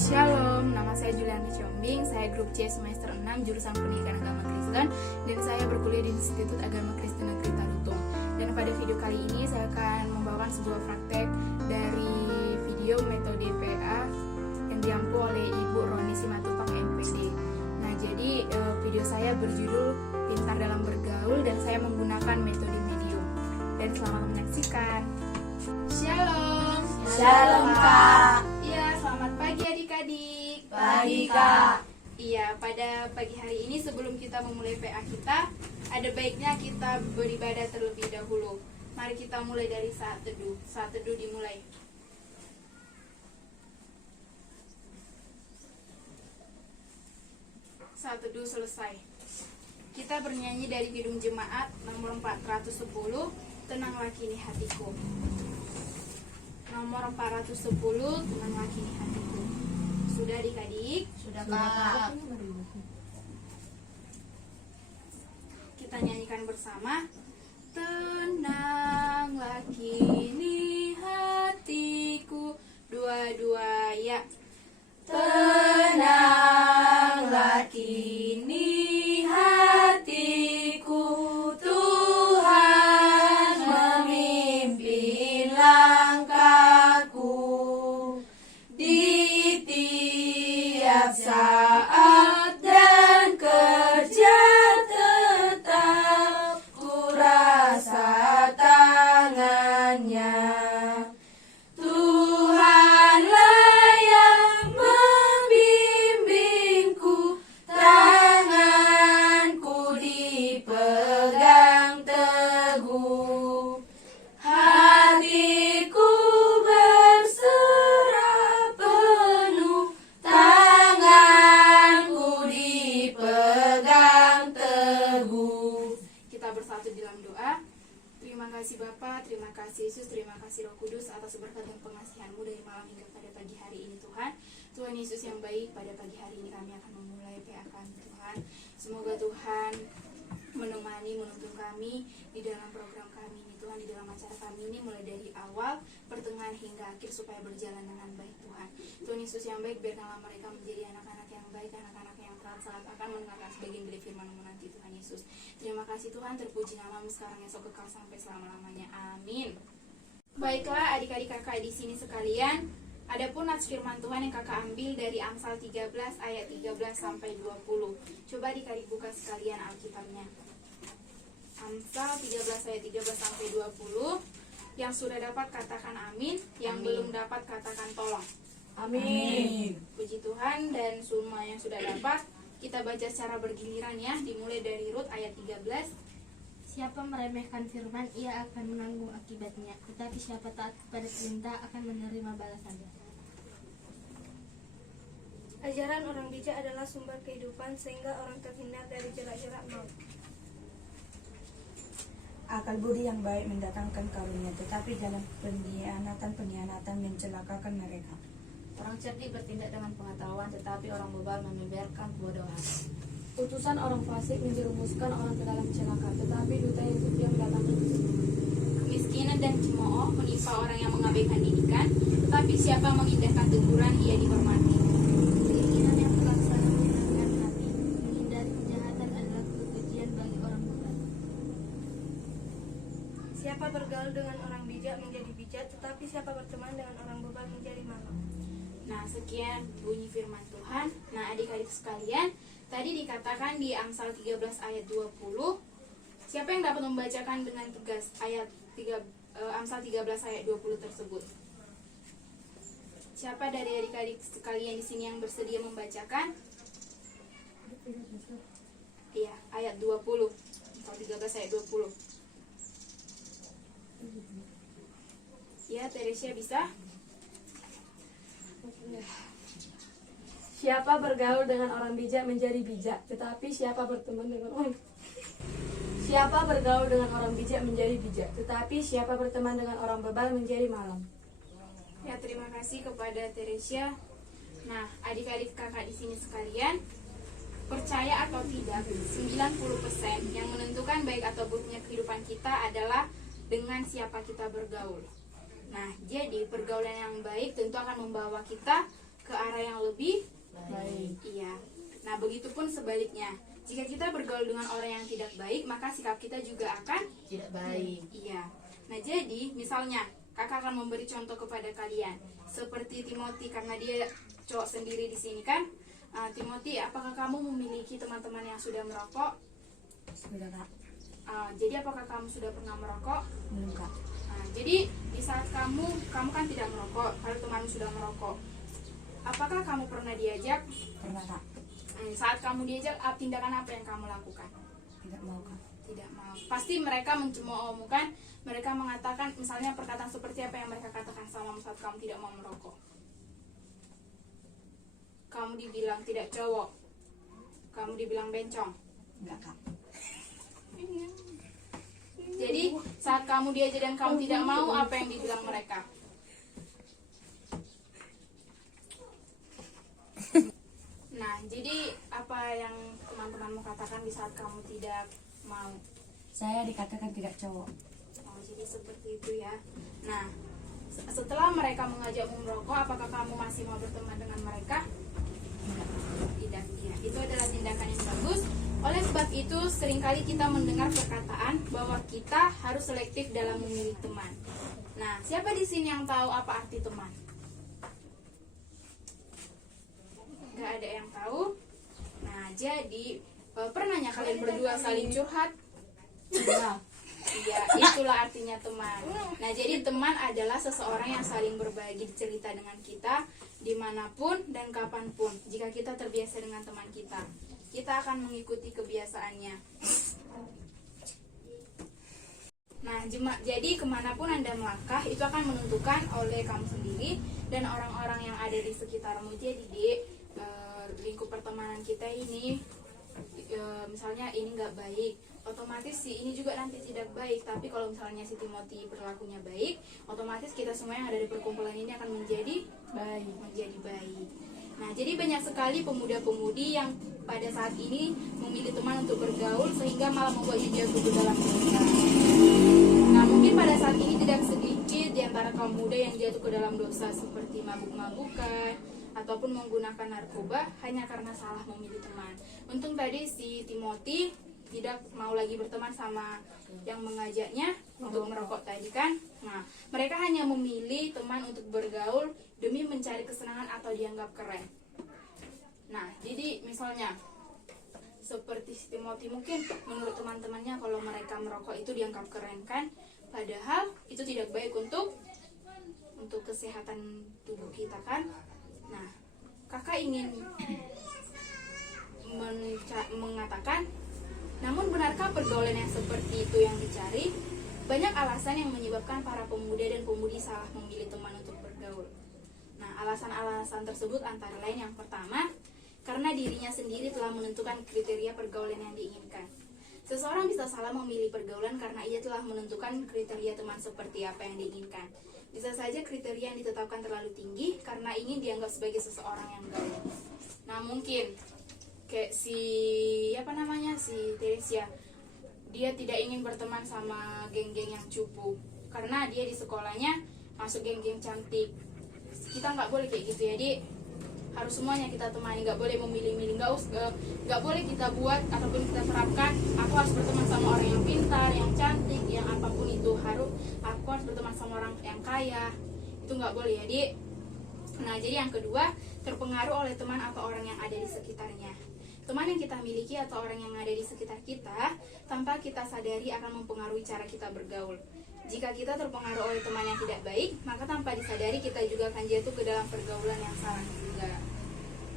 Shalom, nama saya Juliani Combing, saya grup C semester 6 jurusan Pendidikan Agama Kristen dan saya berkuliah di Institut Agama Kristen Negeri Tarutung. Dan pada video kali ini saya akan membawakan sebuah praktek dari video metode PA yang diampu oleh Ibu Roni Simatupang MPD. Nah, jadi video saya berjudul Pintar dalam Bergaul dan saya menggunakan metode medium. Dan selamat menyaksikan. Shalom. Shalom, Kak. Iya, selamat pagi adik-adik. Pagi, Kak. Iya, pada pagi hari ini sebelum kita memulai PA kita, ada baiknya kita beribadah terlebih dahulu. Mari kita mulai dari saat teduh. Saat teduh dimulai. Saat teduh selesai. Kita bernyanyi dari Kidung Jemaat nomor 410, Tenanglah Kini Hatiku. Nomor 410, Tenanglah Kini Hatiku. Sudah adik-adik? Sudah, Kak. Kita nyanyikan bersama. Tenanglah kini hatiku. Dua-dua ya. Tenanglah kini hatiku, Tuhan memimpin langkahku di tiap saat dan kerja tetap ku rasa tangannya. Tuhanlah yang membimbingku, tanganku dipegang teguh, hatiku berserah penuh, tanganku dipegang teguh. Kita bersatu dalam doa. Terima kasih Bapa, terima kasih Yesus, terima kasih Roh Kudus atas berkat dan pengasihan-Mu dari malam hingga pada pagi hari ini Tuhan. Tuhan Yesus yang baik, pada pagi hari ini kami akan memulai PA kami Tuhan. Semoga Tuhan menemani, menuntun kami di dalam program kami ini Tuhan, di dalam acara kami ini mulai dari awal, pertengahan hingga akhir supaya berjalan dengan baik Tuhan. Tuhan Yesus yang baik, biarkanlah mereka menjadi anak-anak yang baik, anak-anak yang taat saat akan mendengarkan sebagian dari firman-Mu nanti Tuhan Yesus. Terima kasih Tuhan, terpuji nama-Mu sekarang esok kekal sampai selama-lamanya. Amin. Baiklah adik-adik kakak di sini sekalian, adapun nats firman Tuhan yang kakak ambil dari Amsal 13 ayat 13 sampai 20. Coba adik-adik buka sekalian Alkitabnya. Amsal 13 ayat 13 sampai 20. Yang sudah dapat katakan amin, yang belum dapat katakan tolong. Amin. Puji Tuhan, dan semua yang sudah dapat kita baca secara bergiliran ya, dimulai dari Rut ayat 13. Siapa meremehkan firman, ia akan menanggung akibatnya. Tetapi siapa taat kepada perintah akan menerima balasannya. Ajaran orang bijak adalah sumber kehidupan, sehingga orang terhindar dari jerat-jerat maut. Akal budi yang baik mendatangkan karunia, tetapi dalam pengkhianatan mencelakakan mereka. Orang cerdik bertindak dengan pengetahuan, tetapi orang bebal membiarkan kebodohan. Utusan orang fasik menjerumuskan orang ke dalam celaka, tetapi duta yang setia mendatangkan kesembuhan. Kemiskinan dan cemooh menimpa orang yang mengabaikan didikan, tetapi siapa mengindahkan teguran ia dihormati. Keinginan yang terlaksana menyenangkan hati. Menghindari kejahatan adalah kekejian bagi orang bodoh. Siapa bergaul dengan orang bijak menjadi bijak, tetapi siapa berteman dengan orang bebal menjadi malang. Nah, sekian bunyi firman Tuhan. Nah, adik-adik sekalian, tadi dikatakan di Amsal 13 ayat 20. Siapa yang dapat membacakan dengan tegas ayat Amsal 13 ayat 20 tersebut? Siapa dari adik-adik sekalian di sini yang bersedia membacakan? Iya, ayat 20. Amsal 13 ayat 20. Ya, Teresia bisa? Siapa bergaul dengan orang bijak menjadi bijak, tetapi siapa berteman dengan Siapa bergaul dengan orang bijak menjadi bijak, tetapi siapa berteman dengan orang bebal menjadi malang. Ya, terima kasih kepada Teresia. Nah, adik-adik kakak di sini sekalian, percaya atau tidak, 90% yang menentukan baik atau buruknya kehidupan kita adalah dengan siapa kita bergaul. Nah, jadi pergaulan yang baik tentu akan membawa kita ke arah yang lebih Baik. iya. Nah, begitupun sebaliknya. Jika kita bergaul dengan orang yang tidak baik, maka sikap kita juga akan Tidak baik. iya. Nah, jadi misalnya kakak akan memberi contoh kepada kalian seperti Timothy, karena dia cowok sendiri di sini kan. Timothy, apakah kamu memiliki teman-teman yang sudah merokok? Sudah kak, Jadi apakah kamu sudah pernah merokok? belum kak. Jadi di saat kamu kan tidak merokok, kalau temanmu sudah merokok, apakah kamu pernah diajak? Pernah kak, Saat kamu diajak, tindakan apa yang kamu lakukan? tidak mau kak. Tidak mau. Pasti mereka mencemoohkan, mereka mengatakan misalnya perkataan seperti apa yang mereka katakan sama saat kamu tidak mau merokok. Kamu dibilang tidak cowok, kamu dibilang bencong. Enggak kak. Jadi saat kamu diajak dan kamu tidak mau, apa yang dibilang mereka? Nah, jadi apa yang teman-temanmu katakan di saat kamu tidak mau? Saya dikatakan tidak cowok. Oh, jadi seperti itu ya. Nah, setelah mereka mengajakmu merokok, apakah kamu masih mau berteman dengan mereka? Tidak. Ya, itu adalah tindakan yang bagus. Oleh sebab itu, seringkali kita mendengar perkataan bahwa kita harus selektif dalam memilih teman. Nah, siapa di sini yang tahu apa arti teman? Gak ada yang tahu. Nah, jadi pernahnya kalian berdua saling curhat? Iya, itulah artinya teman. Nah, jadi teman adalah seseorang yang saling berbagi cerita dengan kita dimanapun dan kapanpun. Jika kita terbiasa dengan teman kita, kita akan mengikuti kebiasaannya. Nah, jadi kemanapun Anda melangkah, itu akan menentukan oleh kamu sendiri dan orang-orang yang ada di sekitarmu. Jadi di lingkup pertemanan kita ini, misalnya ini nggak baik, otomatis si ini juga nanti tidak baik. Tapi kalau misalnya si Timothy berlakunya baik, otomatis kita semua yang ada di perkumpulan ini akan menjadi baik. Nah, jadi banyak sekali pemuda-pemudi yang pada saat ini memilih teman untuk bergaul sehingga malah membuatnya jatuh ke dalam dosa. Nah, mungkin pada saat ini tidak sedikit di antara kaum muda yang jatuh ke dalam dosa seperti mabuk-mabukan ataupun menggunakan narkoba hanya karena salah memilih teman. Untung tadi si Timothy tidak mau lagi berteman sama yang mengajaknya untuk merokok tadi kan. Nah, mereka hanya memilih teman untuk bergaul demi mencari kesenangan atau dianggap keren. Nah, jadi misalnya seperti Timothy, mungkin menurut teman-temannya kalau mereka merokok itu dianggap keren kan, padahal itu tidak baik untuk kesehatan tubuh kita kan. Nah, kakak ingin mengatakan, namun benarkah pergaulan yang seperti itu yang dicari? Banyak alasan yang menyebabkan para pemuda dan pemudi salah memilih teman untuk bergaul. Nah, alasan-alasan tersebut antara lain yang pertama, karena dirinya sendiri telah menentukan kriteria pergaulan yang diinginkan. Seseorang bisa salah memilih pergaulan karena ia telah menentukan kriteria teman seperti apa yang diinginkan. Bisa saja kriteria yang ditetapkan terlalu tinggi karena ingin dianggap sebagai seseorang yang gaul. Nah, mungkin kayak si Teresia, dia tidak ingin berteman sama geng-geng yang cupu karena dia di sekolahnya masuk geng-geng cantik. Kita nggak boleh kayak gitu ya, harus semuanya kita temani, nggak boleh memilih-milih, nggak boleh kita buat ataupun kita terapkan aku harus berteman sama orang yang pintar, yang cantik, yang apapun itu, aku harus berteman sama orang yang kaya, itu nggak boleh ya, Dik. Nah, jadi yang kedua, terpengaruh oleh teman atau orang yang ada di sekitarnya. Teman yang kita miliki atau orang yang ada di sekitar kita tanpa kita sadari akan mempengaruhi cara kita bergaul. Jika kita terpengaruh oleh teman yang tidak baik, maka tanpa disadari kita juga akan jatuh ke dalam pergaulan yang salah juga.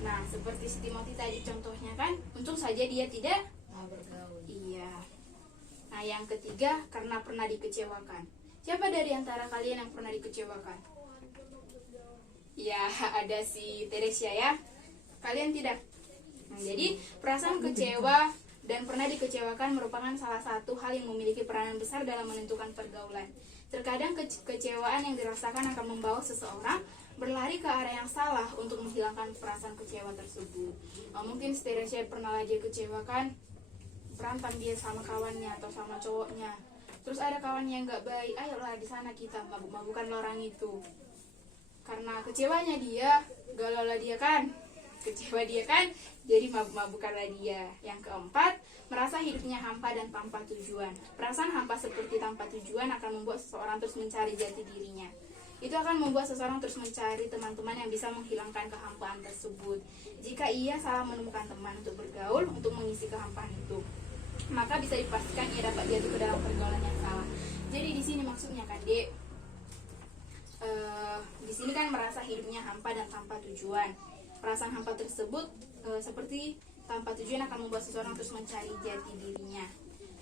Nah, seperti si Timothy tadi contohnya kan, untung saja dia tidak bergaul. Iya. Nah, yang ketiga, karena pernah dikecewakan. Siapa dari antara kalian yang pernah dikecewakan? Ya, ada si Teresia ya. Kalian tidak? Nah, jadi perasaan kecewa dan pernah dikecewakan merupakan salah satu hal yang memiliki peranan besar dalam menentukan pergaulan. Terkadang kekecewaan yang dirasakan akan membawa seseorang berlari ke arah yang salah untuk menghilangkan perasaan kecewa tersebut. Mungkin Teresia pernah lagi kecewakan, berantem dia sama kawannya atau sama cowoknya. Terus ada kawannya yang nggak baik, ayolah di sana kita mabuk-mabukan orang itu. karena kecewanya dia, galaulah dia kan, kecewa dia kan, jadi mabuk-mabukanlah dia. Yang keempat, merasa hidupnya hampa dan tanpa tujuan. Perasaan hampa seperti tanpa tujuan akan membuat seseorang terus mencari jati dirinya. Itu akan membuat seseorang terus mencari teman-teman yang bisa menghilangkan kehampaan tersebut. Jika ia salah menemukan teman untuk bergaul untuk mengisi kehampaan itu, maka bisa dipastikan ia dapat jatuh ke dalam pergaulan yang salah. Jadi di sini maksudnya kan, Dek, di sini kan merasa hidupnya hampa dan tanpa tujuan. Perasaan hampa tersebut seperti tanpa tujuan akan membuat seseorang terus mencari jati dirinya.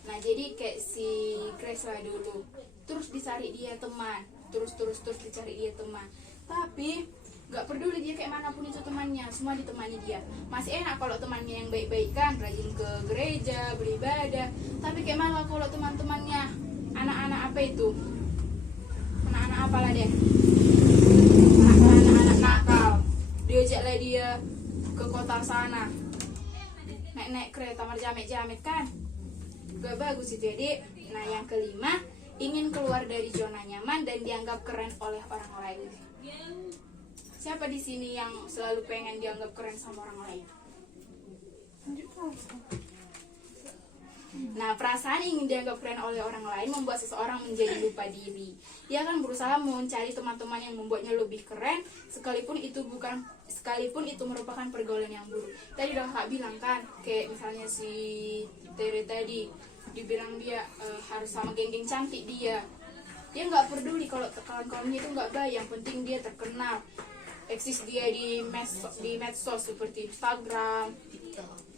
Nah, jadi kayak si Grace lah dulu, terus dicari dia teman, terus dicari dia teman, tapi gak peduli dia kayak manapun itu temannya, semua ditemani dia. Masih enak kalau temannya yang baik-baik kan, rajin ke gereja, beribadah. Tapi kayak mana kalau teman-temannya anak-anak apa itu, anak-anak apalah deh, anak-anak nakal, diajaklah dia ke kota sana, naik kereta berjamet-jamet kan, gak bagus itu ya, Dek. Nah, yang kelima, ingin keluar dari zona nyaman dan dianggap keren oleh orang lain. Siapa di sini yang selalu pengen dianggap keren sama orang lain? Nah, perasaan ingin dianggap keren oleh orang lain membuat seseorang menjadi lupa diri. Dia akan berusaha mencari teman-teman yang membuatnya lebih keren, sekalipun itu merupakan pergaulan yang buruk. Tadi udah Kak bilang kan, kayak misalnya si Tere tadi dibilang dia harus sama geng-geng cantik dia nggak peduli kalau kawan-kawannya itu nggak baik, yang penting dia terkenal, eksis dia di medsos seperti Instagram,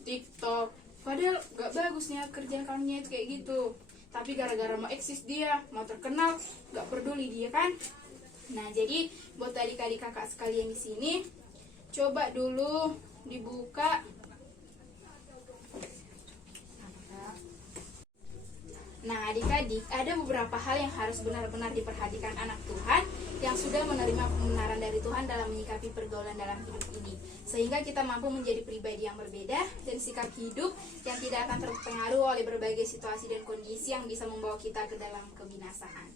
TikTok. Padahal nggak bagusnya kerjaan kawannya itu kayak gitu, tapi gara-gara mau eksis dia, mau terkenal, nggak peduli dia kan. Nah, jadi buat adik-adik kakak sekalian di sini, coba dulu dibuka. Nah, adik-adik, ada beberapa hal yang harus benar-benar diperhatikan anak Tuhan yang sudah menerima pembenaran dari Tuhan dalam menyikapi pergaulan dalam hidup ini, sehingga kita mampu menjadi pribadi yang berbeda dan sikap hidup yang tidak akan terpengaruh oleh berbagai situasi dan kondisi yang bisa membawa kita ke dalam kebinasaan.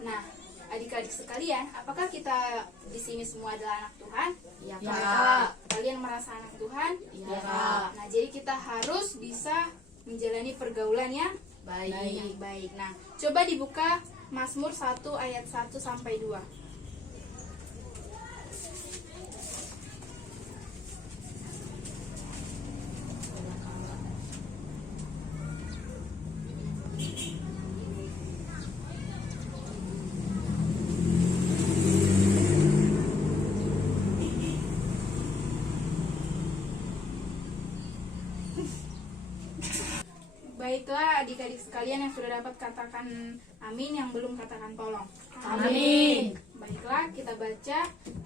Nah, adik-adik sekalian, apakah kita di sini semua adalah anak Tuhan? Iya, Ya. Kak. Kalian merasa anak Tuhan? Iya, Kak. Nah, jadi kita harus bisa menjalani pergaulan yang Baik. baik. Nah, coba dibuka Mazmur 1 ayat 1 sampai 2. Baiklah adik-adik sekalian yang sudah dapat katakan amin, yang belum katakan tolong. Amin. Baiklah, kita baca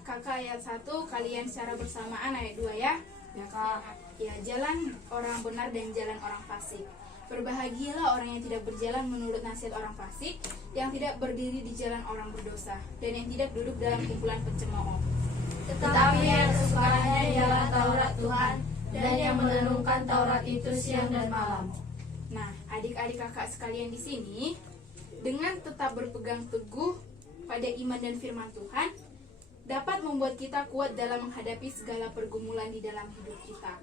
kakak ayat 1, kalian secara bersamaan ayat 2 ya. Ya, Kak. Ya, jalan orang benar dan jalan orang fasik. Berbahagialah orang yang tidak berjalan menurut nasihat orang fasik, yang tidak berdiri di jalan orang berdosa, dan yang tidak duduk dalam kumpulan pencemooh. Tetapi yang kesukaannya ialah Taurat Tuhan, dan yang merenungkan Taurat itu siang dan malam. Nah, adik-adik kakak sekalian di sini, dengan tetap berpegang teguh pada iman dan firman Tuhan, dapat membuat kita kuat dalam menghadapi segala pergumulan di dalam hidup kita.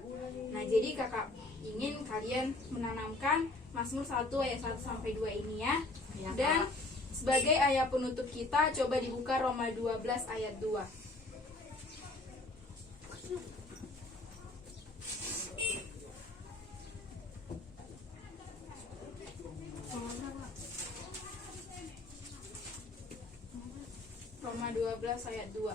Nah, jadi kakak ingin kalian menanamkan Mazmur 1 ayat 1 sampai 2 ini ya. Ya, Kak. Dan sebagai ayat penutup kita, coba dibuka Roma 12 ayat 2. Roma 12 ayat 2.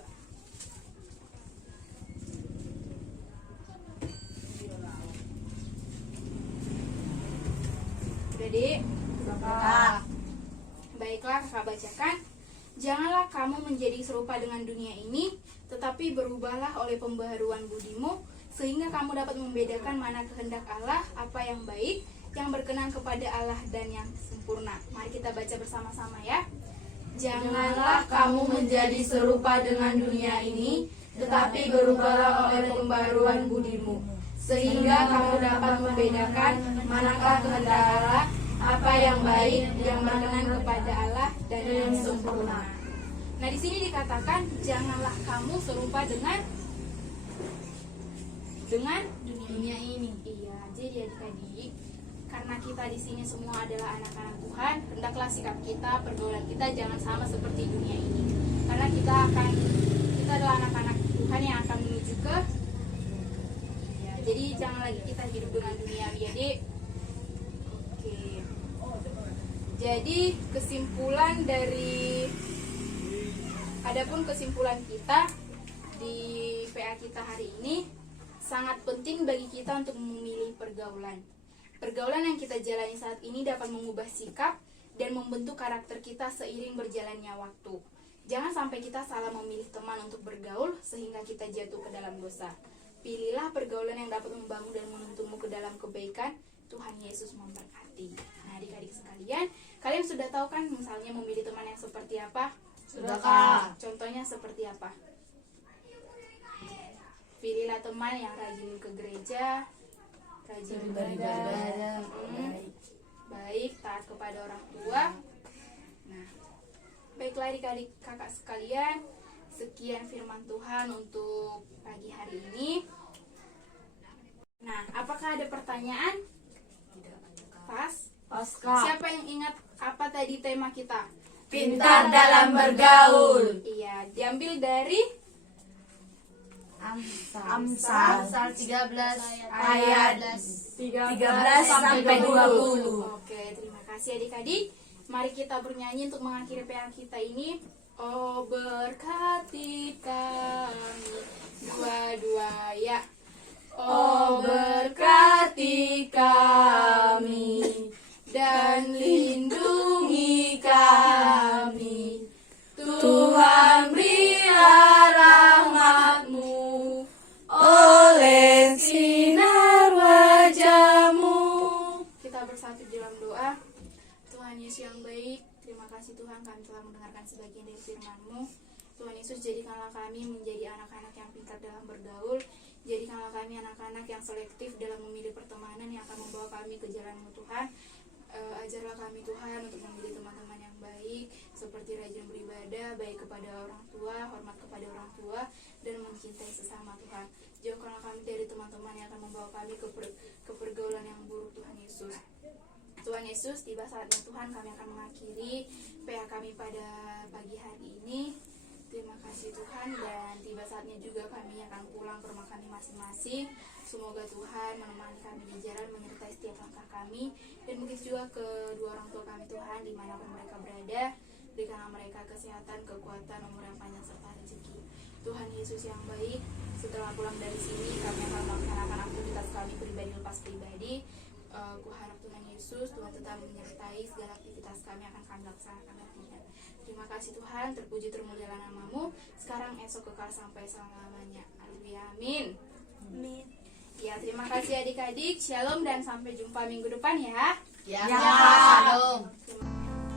Udah, Dik? Kak. Baiklah, kakak bacakan. Janganlah kamu menjadi serupa dengan dunia ini, tetapi berubahlah oleh pembaharuan budimu, sehingga kamu dapat membedakan mana kehendak Allah, apa yang baik, yang berkenan kepada Allah, dan yang sempurna. Mari kita baca bersama-sama ya. Janganlah kamu menjadi serupa dengan dunia ini, tetapi berubahlah oleh pembaharuan budimu, sehingga kamu dapat membedakan manakah kehendak Allah, apa yang baik, yang berkenan kepada Allah, dan yang sempurna. Nah, di sini dikatakan janganlah kamu serupa dengan dunia ini. Iya, jadi adik-adik, karena kita di sini semua adalah anak-anak Tuhan, hendaklah sikap kita, pergaulan kita jangan sama seperti dunia ini. Karena kita adalah anak-anak Tuhan yang akan menuju ke ya, jadi jangan lagi kita hidup dengan duniawi ya, Dek. Oke. Jadi adapun kesimpulan kita di PA kita hari ini, sangat penting bagi kita untuk memilih pergaulan. Pergaulan yang kita jalani saat ini dapat mengubah sikap dan membentuk karakter kita seiring berjalannya waktu. Jangan sampai kita salah memilih teman untuk bergaul sehingga kita jatuh ke dalam dosa. Pilihlah pergaulan yang dapat membangun dan menuntunmu ke dalam kebaikan. Tuhan Yesus memberkati. Nah, adik-adik sekalian, kalian sudah tahu kan misalnya memilih teman yang seperti apa? Sudah, Kak. Contohnya seperti apa? Pilihlah teman yang rajin ke gereja, rajin beribadah, baik, taat kepada orang tua. Nah, baiklah adik-adik kakak sekalian, sekian firman Tuhan untuk pagi hari ini. Nah, apakah ada pertanyaan? Pas? Kak. Siapa yang ingat apa tadi tema kita? Pintar dalam bergaul. Iya, diambil dari Amsal 13 ayat 13 sampai 20. Oke, terima kasih adik-adik. Mari kita bernyanyi untuk mengakhiri PA kita ini. Oh, berkati kami dua-dua ya. Oh, berkati kami dan lindungi kami. Tuhan berilah rahmat-Mu oleh sinar wajah-Mu. Kita bersatu dalam doa. Tuhan Yesus yang baik, terima kasih Tuhan kami telah mendengarkan sebagian dari firman-Mu. Tuhan Yesus, jadikanlah kami menjadi anak-anak yang pintar dalam bergaul. Jadikanlah kami anak-anak yang selektif dalam memilih pertemanan yang akan membawa kami ke jalan-Mu Tuhan. Ajarlah kami Tuhan untuk memilih teman-teman yang baik, seperti rajin beribadah, baik kepada orang tua, hormat kepada orang tua, dan mencintai sesama Tuhan. Jauhkanlah kami dari teman-teman yang akan membawa kami ke pergaulan yang buruk Tuhan Yesus. Tuhan Yesus, tiba saatnya Tuhan kami akan mengakhiri PA kami pada pagi hari ini. Terima kasih Tuhan, dan tiba saatnya juga kami akan pulang ke rumah kami masing-masing. Semoga Tuhan menemani kami di jalan, menyertai setiap langkah kami, dan mungkin juga kedua orang tua kami Tuhan dimanapun mereka berada. Berikanlah mereka kesehatan, kekuatan, umur yang panjang serta rezeki. Tuhan Yesus yang baik, setelah pulang dari sini kami akan melaksanakan aktivitas kami pribadi lepas pribadi. Kuharap Tuhan Yesus, Tuhan tetap menyertai segala aktivitas kami akan kami laksanakan nantinya. Terima kasih Tuhan, terpuji termulialah nama-Mu, sekarang esok kekal sampai selama-lamanya. Haleluya, amin. Amin. Ya, terima kasih adik-adik, shalom dan sampai jumpa minggu depan ya. Ya, Shalom.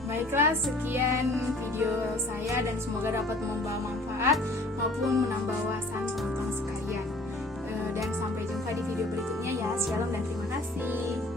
Baiklah, sekian video saya dan semoga dapat membawa manfaat maupun menambah wawasan teman-teman sekalian. Dan sampai jumpa di video berikutnya ya. Shalom dan terima kasih.